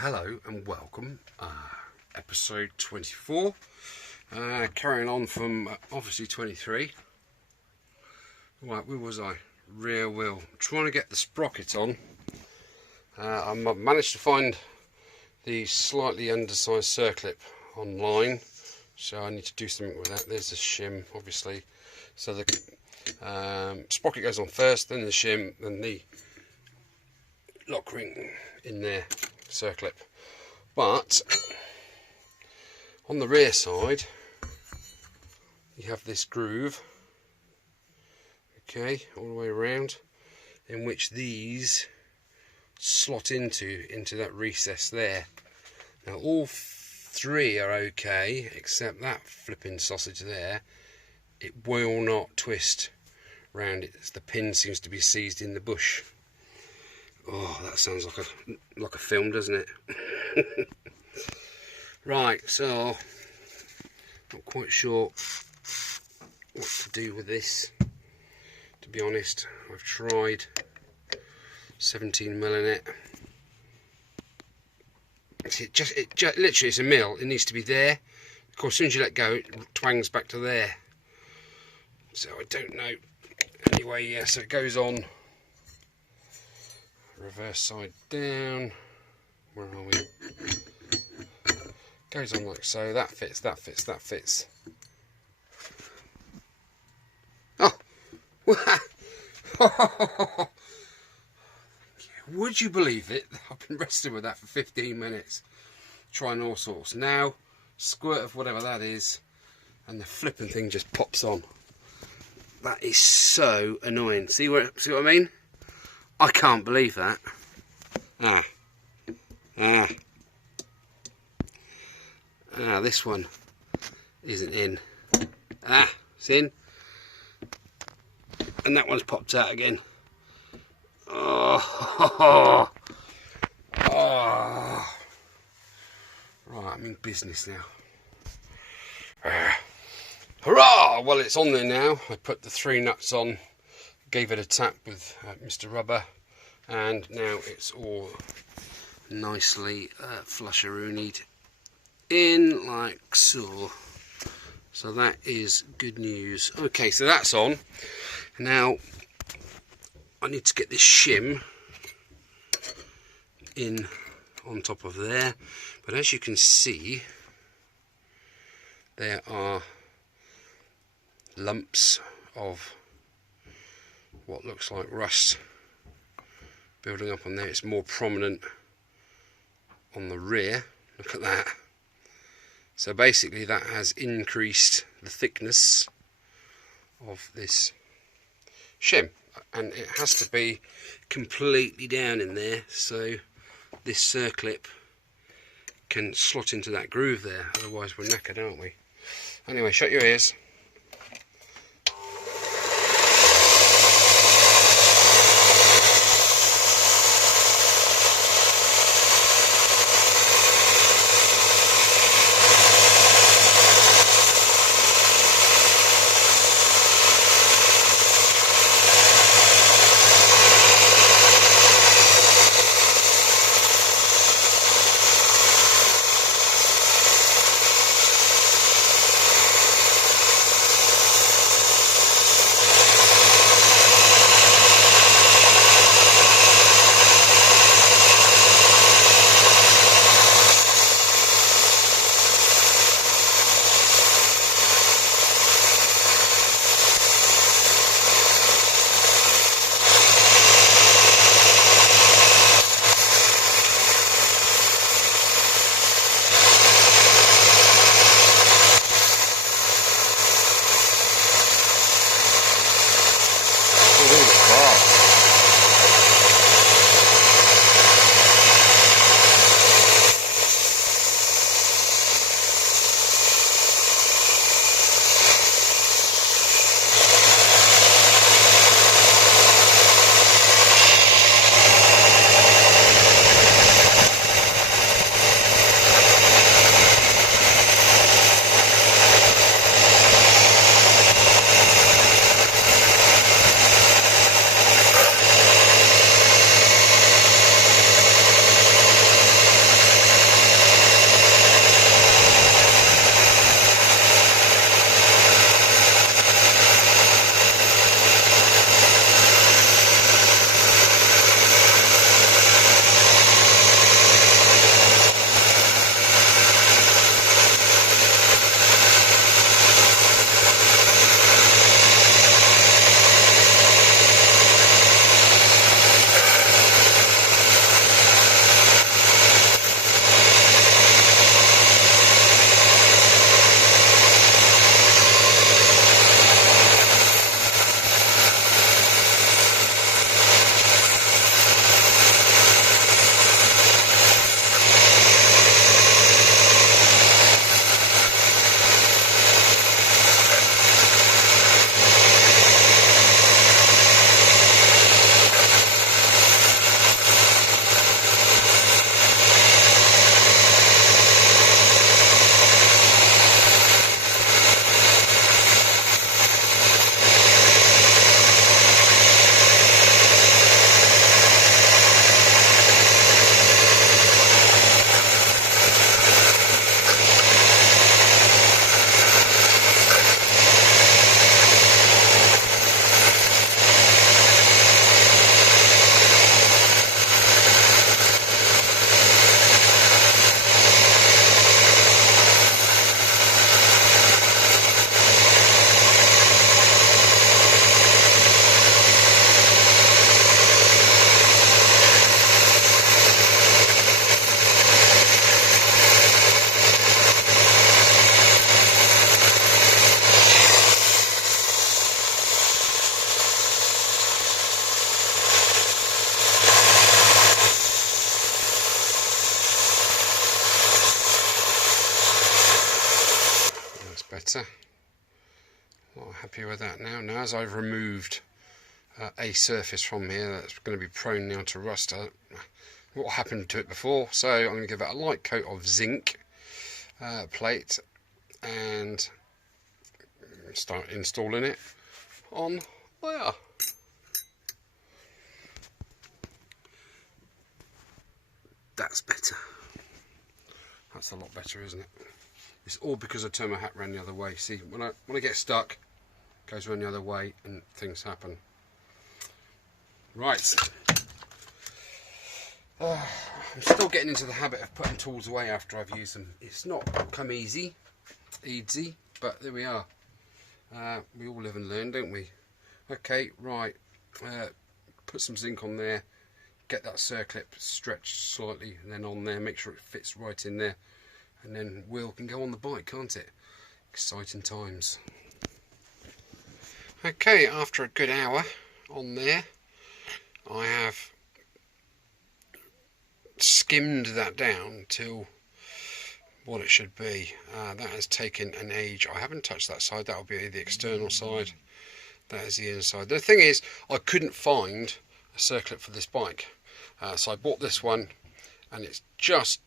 Hello and welcome, episode 24, carrying on from obviously 23. Right, where was I? Rear wheel, trying to get the sprocket on. I've managed to find the slightly undersized circlip online, so I need to do something with that. There's the shim, obviously, so the sprocket goes on first, then the shim, then the lock ring in there, circlip. But on the rear side you have this groove, okay, all the way around, in which these slot into that recess there. Now all three are okay except that flipping sausage there. It will not twist round it. The pin seems to be seized in the bush. Oh, that sounds like a film, doesn't it? Right, so not quite sure what to do with this, to be honest. I've tried 17mm in it. It just literally, it's a mil. It needs to be there. Of course, as soon as you let go, it twangs back to there. So I don't know. Anyway, yeah, so it goes on. Reverse side down. Where are we? Goes on like so. That fits, that fits, that fits. Oh! Would you believe it? I've been wrestling with that for 15 minutes. Trying all sorts. Now, squirt of whatever that is, and the flipping thing just pops on. That is so annoying. See what I mean? I can't believe that. This one isn't in. It's in. And that one's popped out again. Oh. Right, I'm in business now. Hurrah! Well, it's on there now. I put the 3 nuts on, gave it a tap with Mr. Rubber, and now it's all nicely flusheroonied in like so. So that is good news. Okay, so that's on. Now I need to get this shim in on top of there, but as you can see, there are lumps of what looks like rust building up on there. It's more prominent on the rear. Look at that. So basically that has increased the thickness of this shim, and it has to be completely down in there so this circlip can slot into that groove there, otherwise we're knackered, aren't we? Anyway, shut your ears. Well, happy with that now. Now, as I've removed a surface from here that's going to be prone now to rust, what happened to it before, so I'm going to give it a light coat of zinc plate and start installing it on there. That's better. That's a lot better, isn't it? It's all because I turn my hat around the other way. See, when I get stuck, it goes around the other way and things happen. Right. I'm still getting into the habit of putting tools away after I've used them. It's not come easy, but there we are. We all live and learn, don't we? Okay, right. Put some zinc on there. Get that circlip stretched slightly, and then on there, make sure it fits right in there, and then wheel can go on the bike, can't it? Exciting times. Okay, after a good hour on there, I have skimmed that down till what it should be. That has taken an age. I haven't touched that side. That'll be the external side. That is the inside. The thing is, I couldn't find a circlip for this bike, so I bought this one, and it's just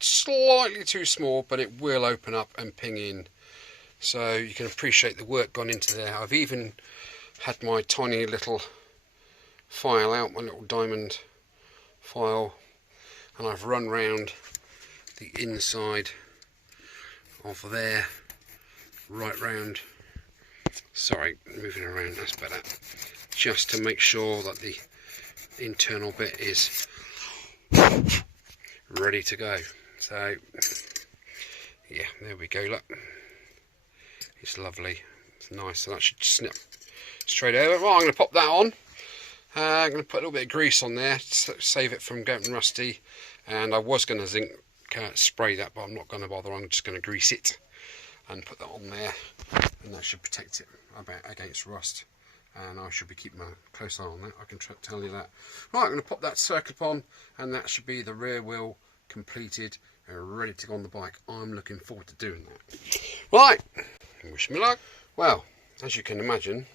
slightly too small, but it will open up and ping in, so you can appreciate the work gone into there. I've even had my tiny little file out, my little diamond file, and I've run round the inside of there, right round, sorry, moving around, that's better, just to make sure that the internal bit is ready to go. So yeah, there we go, look, it's lovely, it's nice, so that should snip straight over. Right, I'm going to pop that on. I'm going to put a little bit of grease on there to save it from getting rusty, and I was going to zinc spray that, but I'm not going to bother. I'm just going to grease it and put that on there, and that should protect it against rust, and I should be keeping a close eye on that, I can tell you that. Right, I'm going to pop that circuit on, and that should be the rear wheel completed and ready to go on the bike. I'm looking forward to doing that. Right, wish me luck. Well, as you can imagine,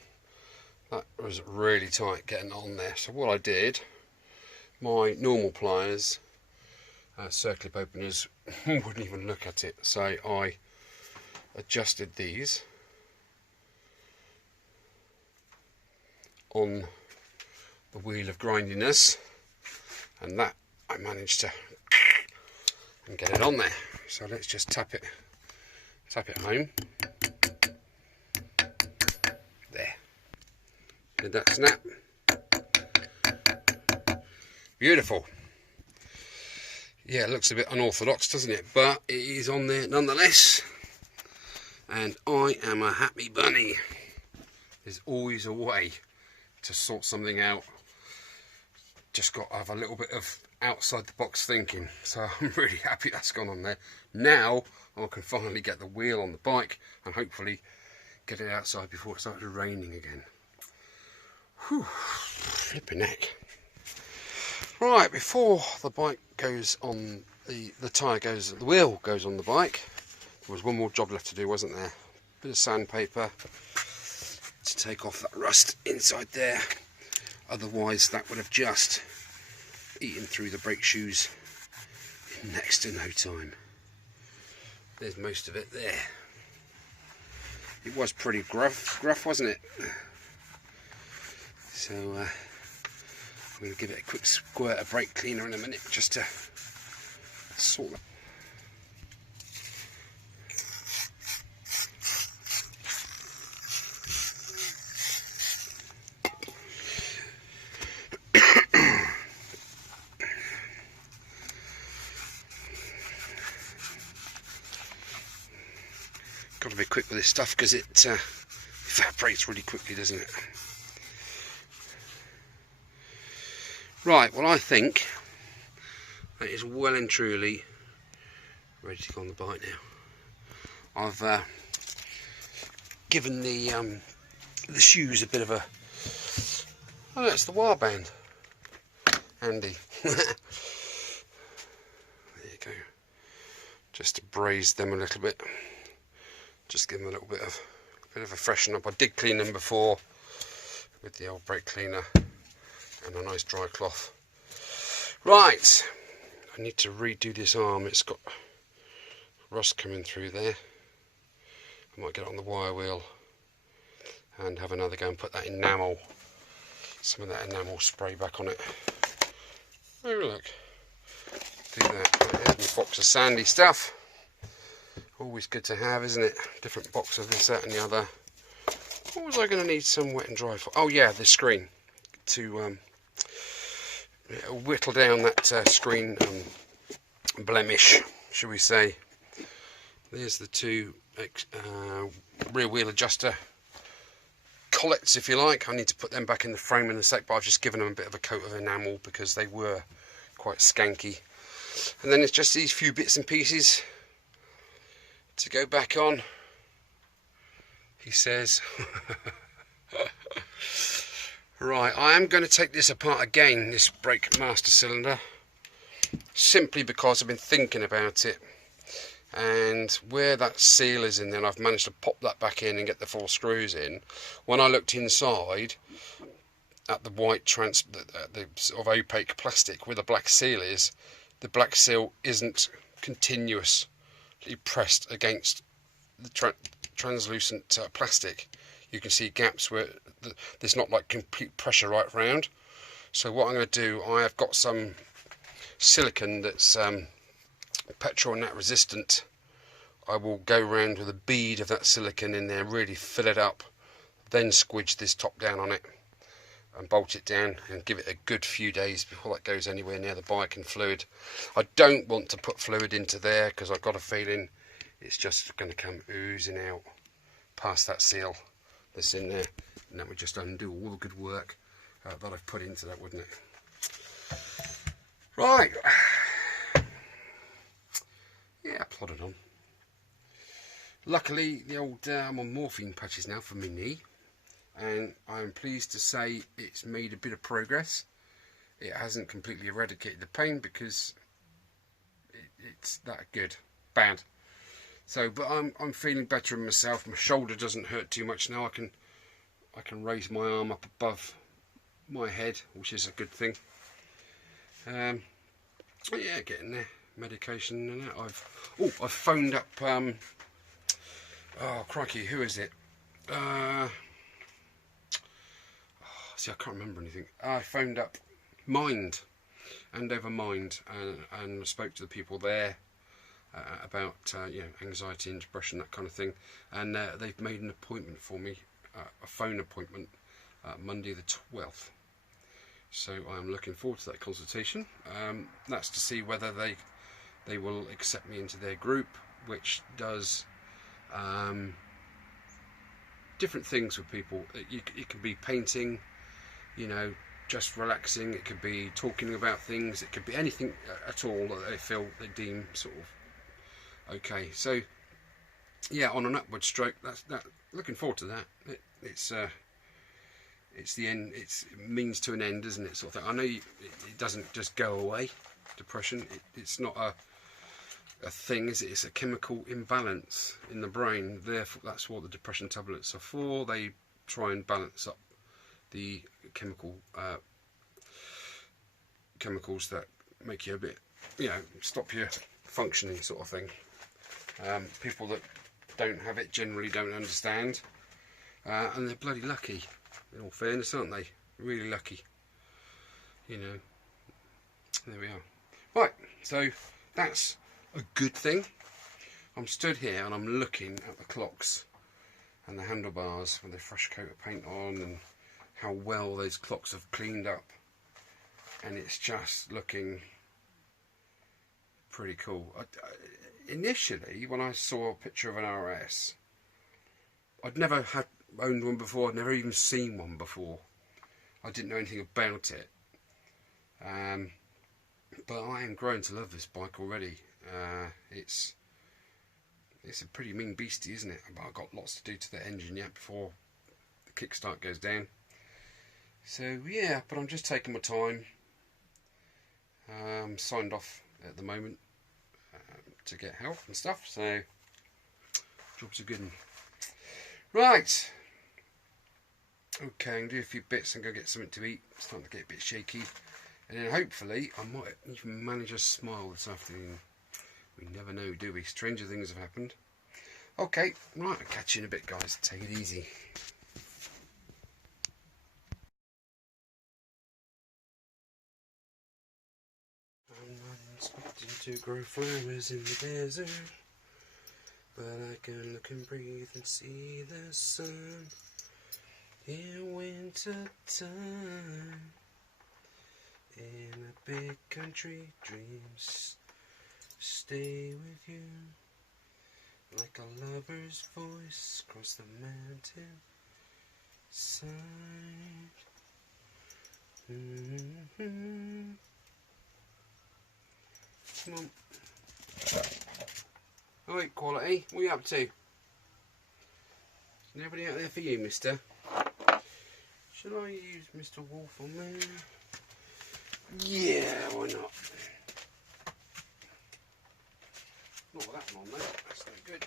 that was really tight getting on there, so what I did, my normal pliers, circlip openers, wouldn't even look at it, so I adjusted these on the wheel of grindiness, and that I managed to and get it on there. So let's just tap it home. There. Did that snap? Beautiful. Yeah, it looks a bit unorthodox, doesn't it? But it is on there nonetheless. And I am a happy bunny. There's always a way to sort something out. Just got to have a little bit of outside the box thinking. So I'm really happy that's gone on there. Now I can finally get the wheel on the bike and hopefully get it outside before it starts raining again. Whew, flipping heck. Right, before the bike goes on, the wheel goes on the bike, there was one more job left to do, wasn't there? Bit of sandpaper to take off that rust inside there. Otherwise that would have just eaten through the brake shoes in next to no time. There's most of it there. It was pretty gruff, wasn't it? So I'm going to give it a quick squirt of brake cleaner in a minute just to sort that. Got to be quick with this stuff because it evaporates really quickly, doesn't it? Right, well I think that is well and truly ready to go on the bike now. I've given the shoes a bit of a, oh, it's the wire band, handy. There you go. Just to braise them a little bit. Just give them a little bit of bit of a freshen up. I did clean them before with the old brake cleaner and a nice dry cloth. Right, I need to redo this arm. It's got rust coming through there. I might get it on the wire wheel and have another go and put that enamel, some of that enamel spray back on it. Oh look, do that. There's my box of sandy stuff. Always good to have, isn't it? Different box of this, that and the other. What was I going to need some wet and dry for? Oh yeah, the screen. To whittle down that screen blemish, shall we say. There's the two rear wheel adjuster collets, if you like. I need to put them back in the frame in a sec, but I've just given them a bit of a coat of enamel because they were quite skanky. And then it's just these few bits and pieces to go back on, he says. Right, I am going to take this apart again, this brake master cylinder, simply because I've been thinking about it, and where that seal is in there, and I've managed to pop that back in and get the 4 screws in. When I looked inside at the white the sort of opaque plastic where the black seal is, the black seal isn't continuously pressed against the translucent plastic. You can see gaps where there's not like complete pressure right round. So what I'm going to do, I have got some silicone that's petrol and nat resistant. I will go around with a bead of that silicone in there, really fill it up, then squidge this top down on it and bolt it down and give it a good few days before that goes anywhere near the bike and fluid. I don't want to put fluid into there because I've got a feeling it's just going to come oozing out past that seal that's in there, and that would just undo all the good work that I've put into that, wouldn't it? Right, yeah, plodded on. Luckily the old I'm on morphine patches now for my knee, and I'm pleased to say it's made a bit of progress. It hasn't completely eradicated the pain because it's that good. Bad. So, but I'm feeling better in myself. My shoulder doesn't hurt too much now. I can raise my arm up above my head, which is a good thing. But yeah, getting there. Medication and that. I've phoned up. Oh crikey, who is it? See, I can't remember anything. I phoned up Mind, Andover Mind, and spoke to the people there about you know, anxiety and depression, that kind of thing, and they've made an appointment for me, a phone appointment, Monday the 12th. So I'm looking forward to that consultation. That's to see whether they will accept me into their group, which does different things with people. It can be painting, you know, just relaxing. It could be talking about things. It could be anything at all that they feel, they deem sort of okay. So yeah, on an upward stroke. That's looking forward to that. It's the end. It's means to an end, isn't it? Sort of thing. I know it doesn't just go away. Depression. It's not a thing, is it? It's a chemical imbalance in the brain. Therefore, that's what the depression tablets are for. They try and balance up the chemicals that make you a bit, you know, stop your functioning, sort of thing. People that don't have it generally don't understand, and they're bloody lucky, in all fairness, aren't they? Really lucky, you know. There we are. Right, so that's a good thing. I'm stood here and I'm looking at the clocks and the handlebars with a fresh coat of paint on, and how well those clocks have cleaned up, and it's just looking pretty cool. Initially, when I saw a picture of an RS, I'd never owned one before. I'd never even seen one before. I didn't know anything about it, but I am growing to love this bike already. It's a pretty mean beastie, isn't it? But I've got lots to do to the engine yet before the kickstart goes down. So yeah, but I'm just taking my time. Signed off at the moment to get help and stuff, so jobs are good. Right. Okay, I'm going to do a few bits and go get something to eat. It's starting to get a bit shaky. And then hopefully I might even manage a smile this afternoon. We never know, do we? Stranger things have happened. Okay, right, I'll catch you in a bit, guys. Take it easy. I'm not expecting to grow flowers in the desert, but I can look and breathe and see the sun in winter time. In a big country, dreams stay with you like a lover's voice across the mountain side. Come on. Alright, quality, what are you up to? Nobody out there for you, mister? Should I use Mr. Wolf on there? Yeah, why not? Not with that one on there, that's no good.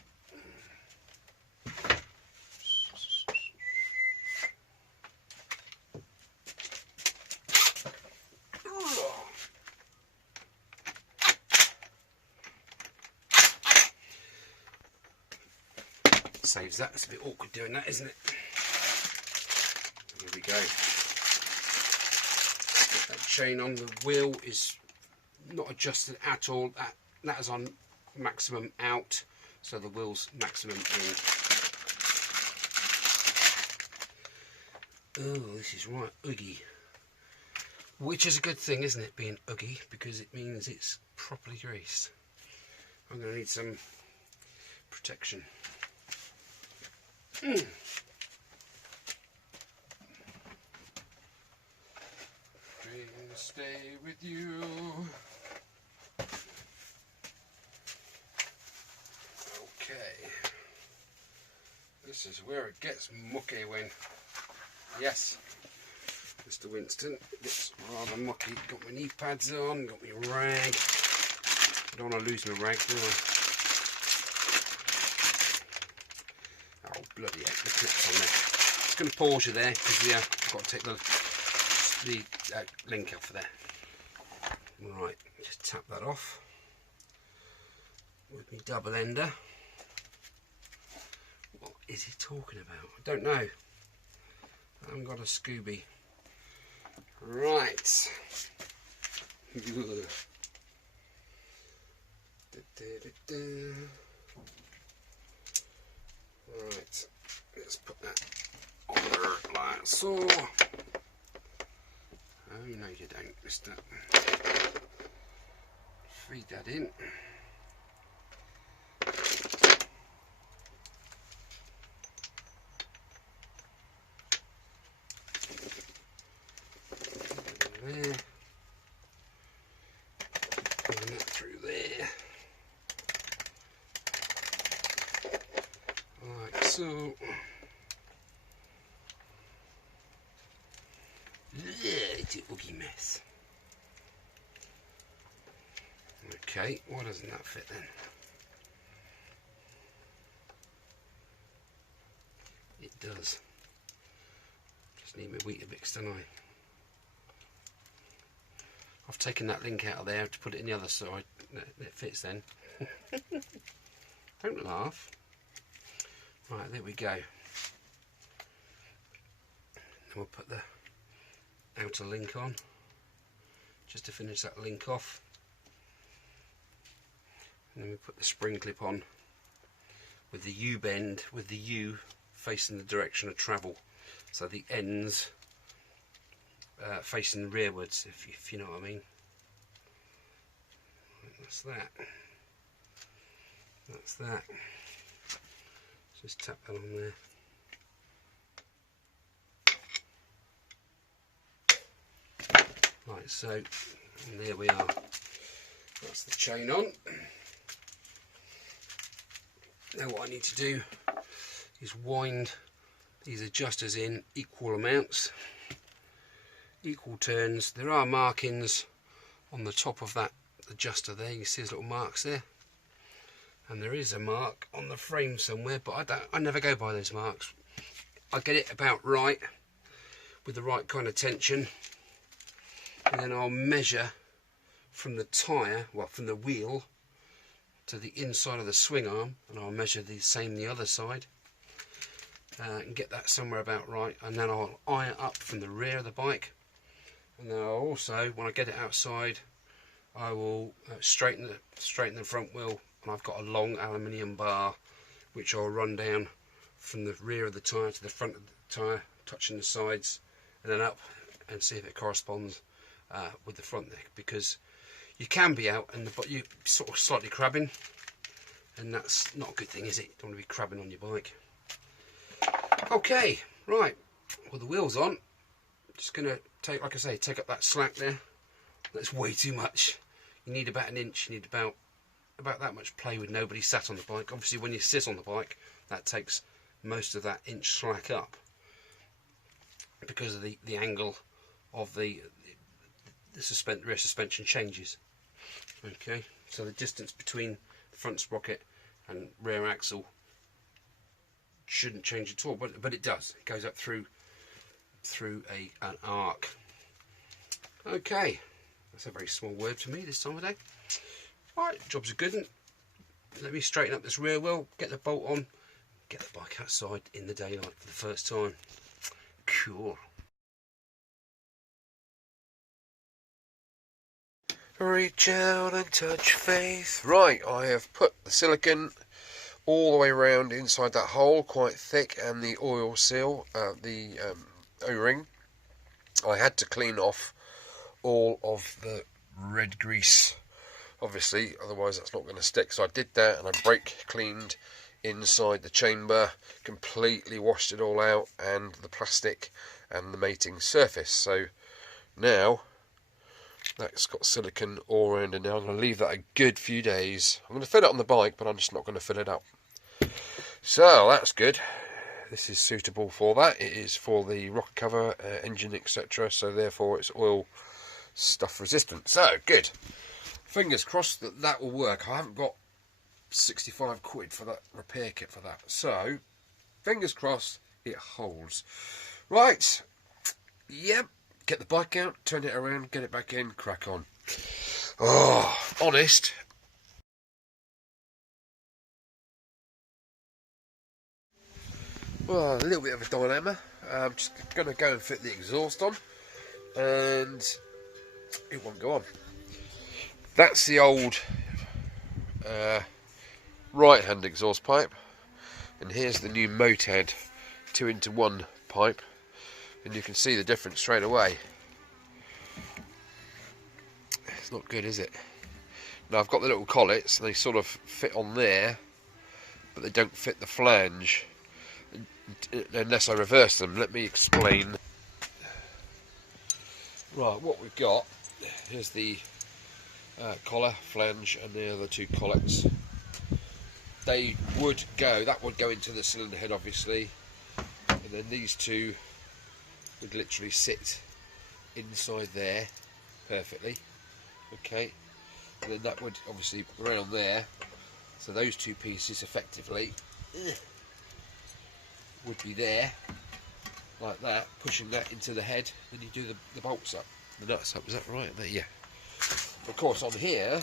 Saves that, it's a bit awkward doing that, isn't it? Here we go. That chain on the wheel is not adjusted at all. That is on maximum out, so the wheel's maximum in. Oh, this is right oogie. Which is a good thing, isn't it, being oogie, because it means it's properly greased. I'm going to need some protection. Stay with you. Okay. This is where it gets mucky when, yes, Mr. Winston gets rather mucky. Got my knee pads on, got my rag. I don't want to lose my rag, do I? Oh, bloody heck, the clip's on there. Just going to pause you there because I've got to take the link off there. Right, just tap that off with my double ender. What is he talking about? I don't know. I haven't got a Scooby. Right. Right, let's put that on there like so. Oh, no you don't, mister. Feed that in. There. Putting that through there. Like so. It's a oogie mess. Okay, why doesn't that fit then? It does. Just need my Weetabix, don't I? I've taken that link out of there to put it in the other side. It fits then. Don't laugh. Right, there we go. Then we'll put the outer link on, just to finish that link off. And then we put the spring clip on with the U-bend, with the U facing the direction of travel, so the ends facing rearwards, if you know what I mean. That's that. That's that. Just tap that on there. Right, so there we are. That's the chain on. Now what I need to do is wind these adjusters in equal amounts, equal turns. There are markings on the top of that adjuster there. You can see there's little marks there. and there is a mark on the frame somewhere, but I never go by those marks. I get it about right with the right kind of tension, and then I'll measure from the tyre, well, from the wheel to the inside of the swing arm, and I'll measure the same the other side, and get that somewhere about right, and then I'll iron up from the rear of the bike, and then I'll also, when I get it outside, I will straighten the front wheel, and I've got a long aluminium bar which I'll run down from the rear of the tyre to the front of the tyre, touching the sides, and then up, and see if it corresponds with the front neck, because you can be out and but you sort of slightly crabbing, and that's not a good thing, is it? You don't want to be crabbing on your bike. Okay, right, well, the wheel's on. Just gonna take, like I say, take up that slack there. That's way too much. You need about an inch. You need about that much play with nobody sat on the bike. Obviously, when you sit on the bike, that takes most of that inch slack up, because of the angle of the rear suspension changes. Okay, so the distance between the front sprocket and rear axle shouldn't change at all, but it does. It goes up through an arc. Okay, that's a very small word to me this time of day. Right, job's a good one. Let me straighten up this rear wheel, get the bolt on, get the bike outside in the daylight for the first time. Cool. Reach out and touch faith. Right, I have put the silicone all the way around inside that hole, quite thick, and the oil seal, the O-ring. I had to clean off all of the red grease, obviously, otherwise that's not going to stick. So I did that, and I brake cleaned inside the chamber, completely washed it all out, and the plastic and the mating surface. So now that's got silicone all around it. Now I'm going to leave that a good few days. I'm going to fill it on the bike, but I'm just not going to fill it up. So that's good. This is suitable for that. It is for the rocker cover, engine, etc. So therefore it's oil stuff resistant. So good. Fingers crossed that that will work. I haven't got 65 quid for that repair kit for that. So fingers crossed it holds. Right. Yep. Get the bike out, turn it around, get it back in, crack on. Oh, honest. Well, a little bit of a dilemma. I'm just going to go and fit the exhaust on, and it won't go on. That's the old right-hand exhaust pipe, and here's the new Motad 2-into-1 pipe. And you can see the difference straight away. It's not good, is it? Now I've got the little collets, and they sort of fit on there, but they don't fit the flange unless I reverse them. Let me explain. Right, what we've got, here's the collar, flange, and the other two collets. They would go, that would go into the cylinder head, obviously, and then these two would literally sit inside there perfectly. Okay, and then that would obviously around there, so those two pieces effectively would be there like that, pushing that into the head. Then you do the bolts up, the nuts up. Is that right? There, yeah. Of course, on here,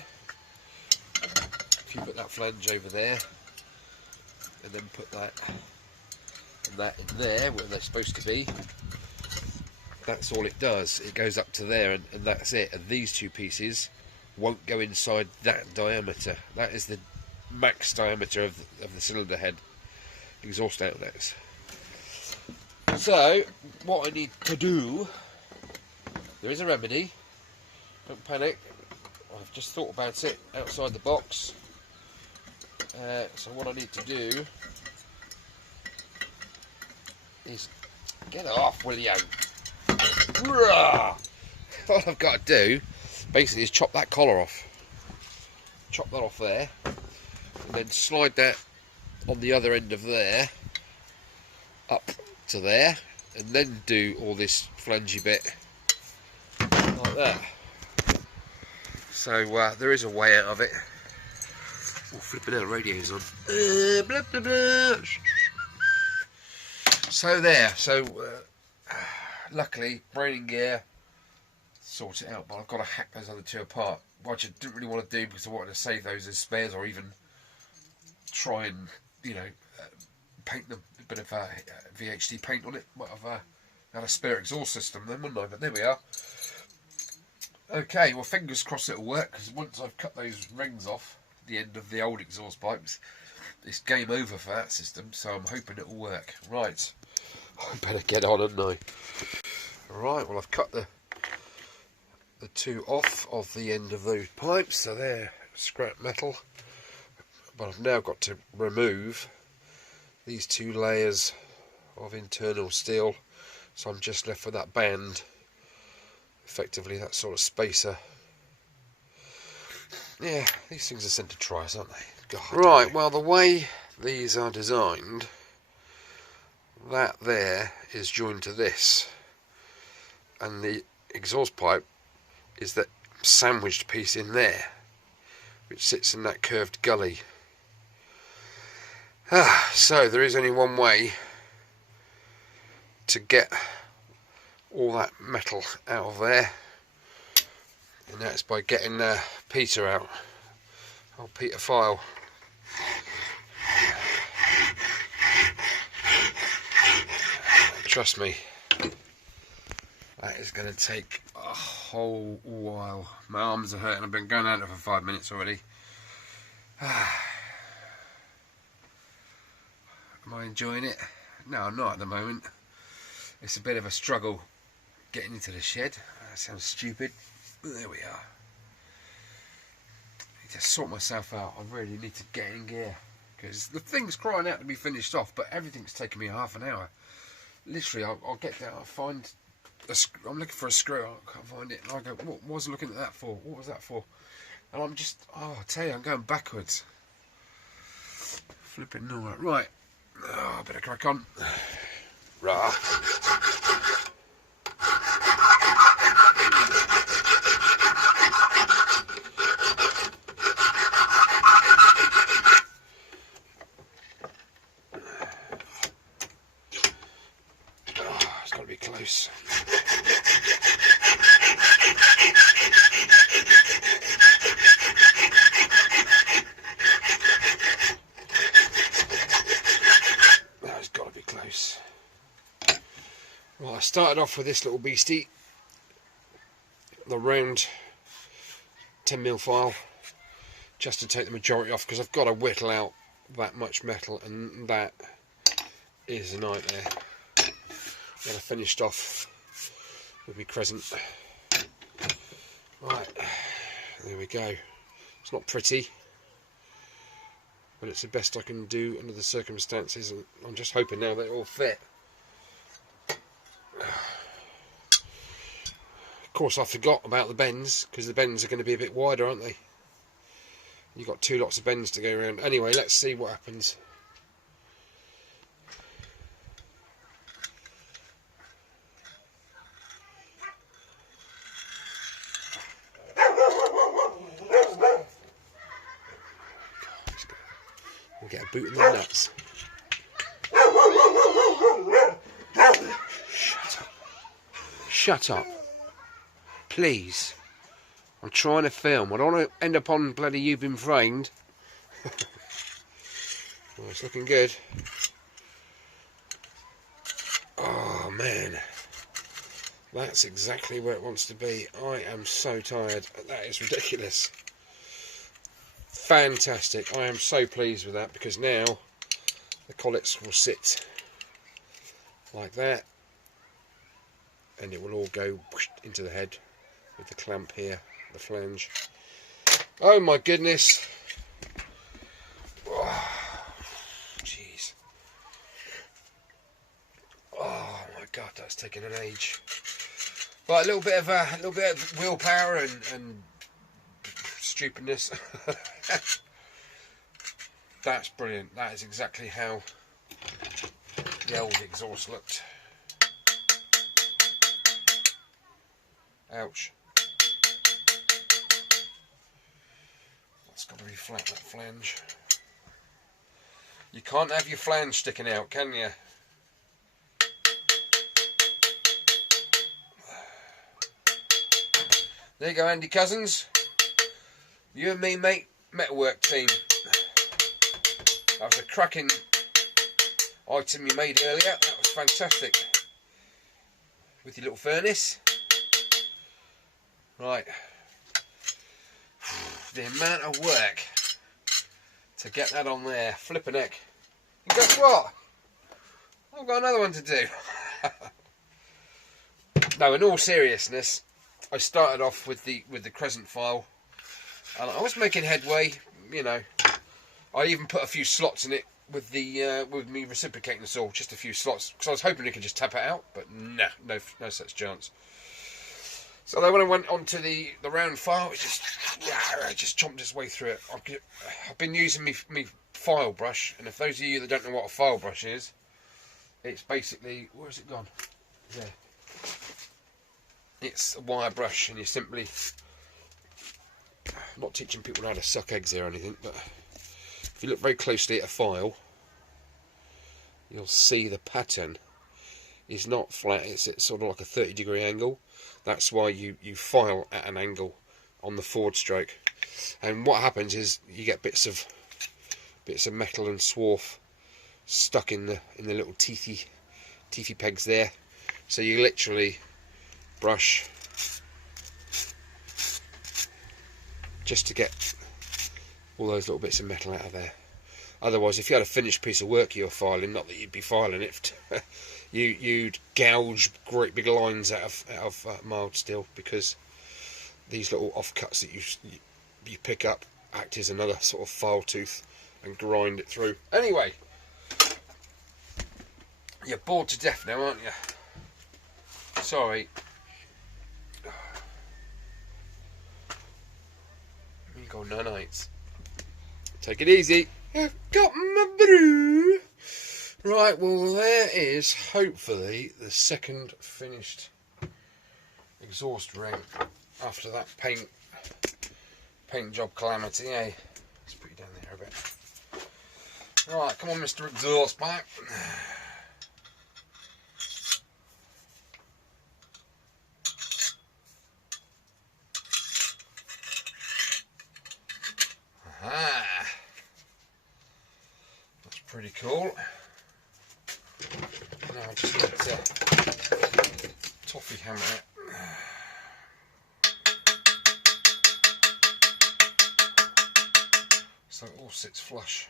if you put that flange over there and then put that and that in there where they're supposed to be, that's all it does. It goes up to there, and that's it. And these two pieces won't go inside that diameter. That is the max diameter of the cylinder head exhaust outlets. So what I need to do, there is a remedy. Don't panic. I've just thought about it outside the box. So what I need to do is get off, will you? All I've got to do basically is chop that collar off. Chop that off there, and then slide that on the other end of there up to there, and then do all this flangey bit like that. So there is a way out of it. Oh, flipping out, radio's on. Blah, blah, blah. So there. So luckily, brain and gear sort it out. But I've got to hack those other two apart, which I didn't really want to do because I wanted to save those as spares, or even try and paint them a bit of VHD paint on it. Might have had a spare exhaust system then, wouldn't I? But there we are. Okay, well, fingers crossed it'll work, because once I've cut those rings off the end of the old exhaust pipes, it's game over for that system, so I'm hoping it'll work. Right, I better get on, hadn't I? Right, well, I've cut the two off of the end of those pipes, so they're scrap metal, but I've now got to remove these two layers of internal steel, so I'm just left with that band, effectively that sort of spacer. Yeah, these things are sent to tries, aren't they? God, right, well, the way these are designed, that there is joined to this, and the exhaust pipe is that sandwiched piece in there, which sits in that curved gully. So there is only one way to get all that metal out of there, and that's by getting Peter out. Old Peter File. Trust me, that is going to take a whole while. My arms are hurting. I've been going at it for 5 minutes already. Am I enjoying it? No, I'm not at the moment. It's a bit of a struggle getting into the shed. That sounds stupid, but there we are. I need to sort myself out. I really need to get in gear, because the thing's crying out to be finished off, but everything's taking me half an hour. Literally, I'll get there, I'll find I'm looking for a screw, I can't find it, and I go, what was I looking at that for? What was that for? And I'm just, I tell you, I'm going backwards. Flipping all right. Right, I better crack on. Rah. It's got to be close. That's got to be close. Well, I started off with this little beastie, the round 10mm file, just to take the majority off, because I've got to whittle out that much metal, and that is a nightmare. Get it finished off with my crescent. Right, there we go. It's not pretty, but it's the best I can do under the circumstances, and I'm just hoping now that it will fit. Of course, I forgot about the bends, because the bends are going to be a bit wider, aren't they? You've got two lots of bends to go around. Anyway, let's see what happens. We'll get a boot in the nuts. Shut up. Shut up. Please. I'm trying to film. I don't want to end up on bloody You've Been Framed. Well, it's looking good. Oh, man. That's exactly where it wants to be. I am so tired. That is ridiculous. Fantastic. I am so pleased with that, because now the collets will sit like that, and it will all go into the head with the clamp here, the flange. Oh my goodness. Jeez. Oh my god, that's taken an age. But a little bit of willpower and stupidness. That's brilliant. That is exactly how the old exhaust looked. Ouch. It's got to be flat, that flange. You can't have your flange sticking out, can you? There you go, Andy Cousins. You and me, mate, metalwork team. That was a cracking item you made earlier. That was fantastic. With your little furnace. Right. The amount of work to get that on there. Flippin' heck. And guess what? I've got another one to do. No, in all seriousness, I started off with the crescent file, and I was making headway. You know, I even put a few slots in it with me reciprocating the saw, just a few slots, because I was hoping it could just tap it out, but no such chance. So then when I went on to the round file, it just chomped its way through it. I've been using me file brush, and if those of you that don't know what a file brush is, it's basically, where's it gone? Yeah. It's a wire brush, and you simply, I'm not teaching people how to suck eggs here or anything, but if you look very closely at a file, you'll see the pattern is not flat, it's sort of like a 30-degree angle. That's why you file at an angle on the forward stroke. And what happens is you get bits of metal and swarf stuck in the little teethy pegs there. So you literally brush just to get all those little bits of metal out of there. Otherwise, if you had a finished piece of work you're filing, not that you'd be filing it, you'd gouge great big lines out of mild steel, because these little offcuts that you pick up act as another sort of file tooth and grind it through. Anyway, you're bored to death now, aren't you? Sorry. You go nanites. Take it easy. I've got my brew. Right, well there is hopefully the second finished exhaust ring after that paint job calamity, eh? Let's put you down there a bit. Right, come on, Mr. Exhaust Pipe. Aha! That's pretty cool. Now I just need to toffee hammer it. So it all sits flush.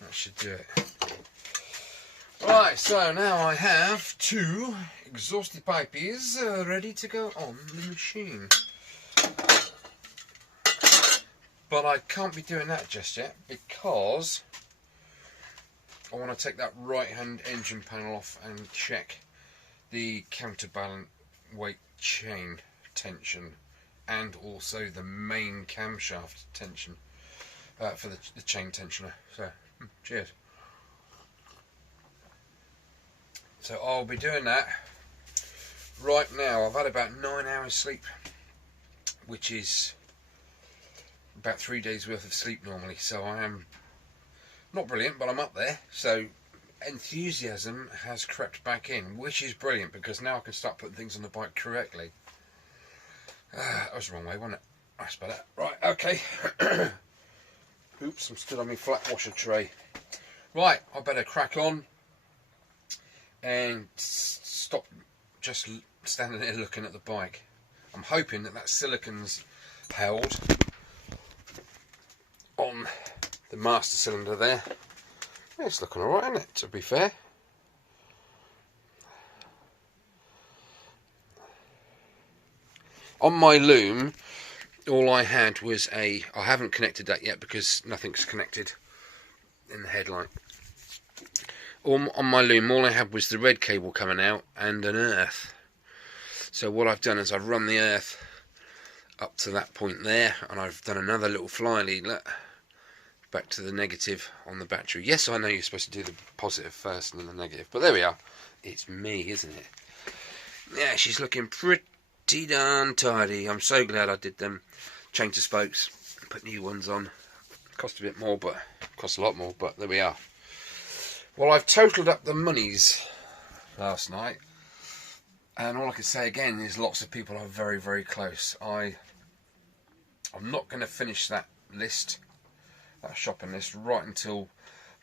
That should do it. Right, so now I have two exhausty pipes ready to go on the machine. But I can't be doing that just yet, because I want to take that right hand engine panel off and check the counterbalance weight chain tension and also the main camshaft tension for the chain tensioner. So, cheers. So I'll be doing that right now. I've had about 9 hours sleep, which is about 3 days worth of sleep normally, so I am not brilliant, but I'm up there. So enthusiasm has crept back in, which is brilliant, because now I can start putting things on the bike correctly. That was the wrong way, wasn't it? That's better. Right, okay. Oops, I'm stood on my flat washer tray. Right, I better crack on and stop just standing there looking at the bike. I'm hoping that silicon's held on the master cylinder there. It's looking alright, isn't it, to be fair? On my loom, all I had was I haven't connected that yet because nothing's connected in the headlight. On my loom, all I had was the red cable coming out and an earth. So what I've done is I've run the earth up to that point there, and I've done another little fly leadlet back to the negative on the battery. Yes, I know you're supposed to do the positive first and then the negative, but there we are. It's me, isn't it? Yeah, she's looking pretty darn tidy. I'm so glad I did them. Change the spokes, put new ones on. Cost a bit more, but cost a lot more, but there we are. Well, I've totaled up the monies last night, and all I can say again is lots of people are very, very close. I'm not going to finish that list, that shopping list, right until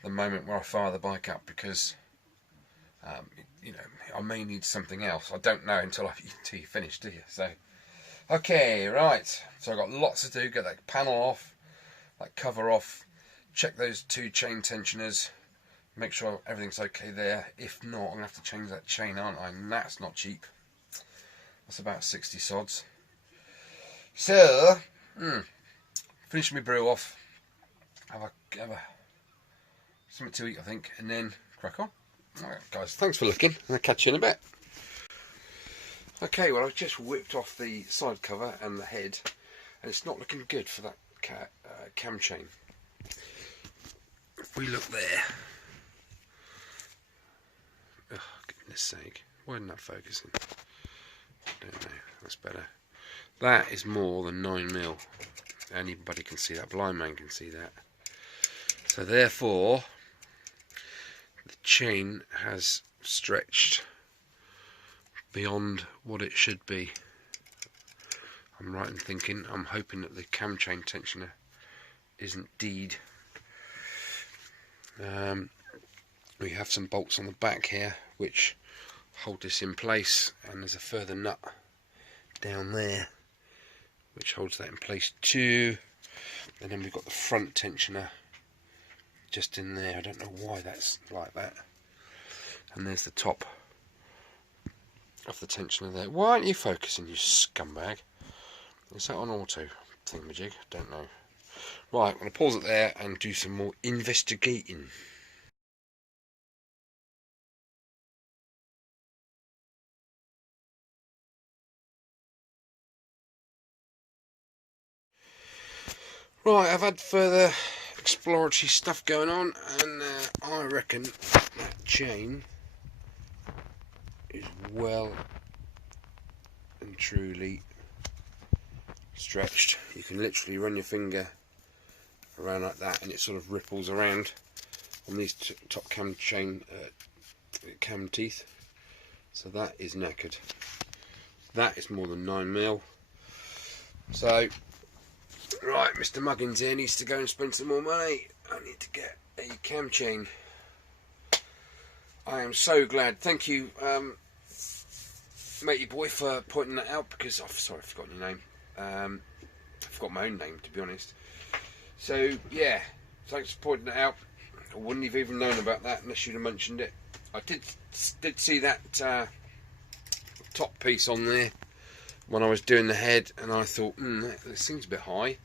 the moment where I fire the bike up, because you know, I may need something else. I don't know until you finish, do you? So, okay, right. So I've got lots to do. Get that panel off, that cover off, check those two chain tensioners, make sure everything's okay there. If not, I'm going to have to change that chain, aren't I? And that's not cheap. That's about 60 sods. So, finish my brew off, have a something to eat, I think, and then crack on. Alright guys, thanks for looking. I'll catch you in a bit. Okay, well, I've just whipped off the side cover and the head, and it's not looking good for that cam chain. If we look there, oh goodness sake, why isn't that focusing? I don't know, that's better. That is more than 9mm. Anybody can see that, blind man can see that. So therefore, the chain has stretched beyond what it should be. I'm right in thinking, I'm hoping that the cam chain tensioner isn't deed. We have some bolts on the back here which hold this in place, and there's a further nut down there which holds that in place too. And then we've got the front tensioner just in there. I don't know why that's like that. And there's the top of the tensioner there. Why aren't you focusing, you scumbag? Is that on auto thingamajig? Don't know. Right, I'm going to pause it there and do some more investigating. Right, I've had further exploratory stuff going on, and I reckon that chain is well and truly stretched. You can literally run your finger around like that and it sort of ripples around on these top cam chain cam teeth. So that is knackered. That is more than 9mm. So right, Mr. Muggins here needs to go and spend some more money. I need to get a cam chain. I am so glad. Thank you, matey boy, for pointing that out, because sorry, I've forgotten your name. I forgot my own name, to be honest. So yeah, thanks for pointing that out. I wouldn't have even known about that unless you'd have mentioned it. I did see that top piece on there when I was doing the head, and I thought, that seems a bit high,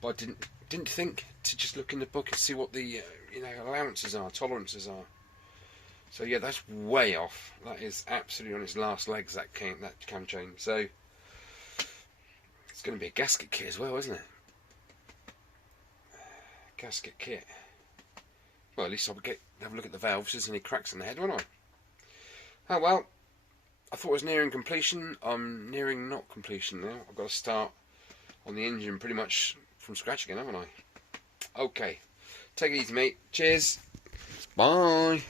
but I didn't think to just look in the book and see what the allowances are, tolerances are. So yeah, that's way off. That is absolutely on its last legs, that cam chain. So it's going to be a gasket kit as well, isn't it? Gasket kit. Well, at least I'll have a look at the valves. There's any cracks in the head, won't I? Oh well. I thought I was nearing completion. I'm nearing not completion now. I've got to start on the engine pretty much from scratch again, haven't I? Okay. Take it easy, mate. Cheers. Bye.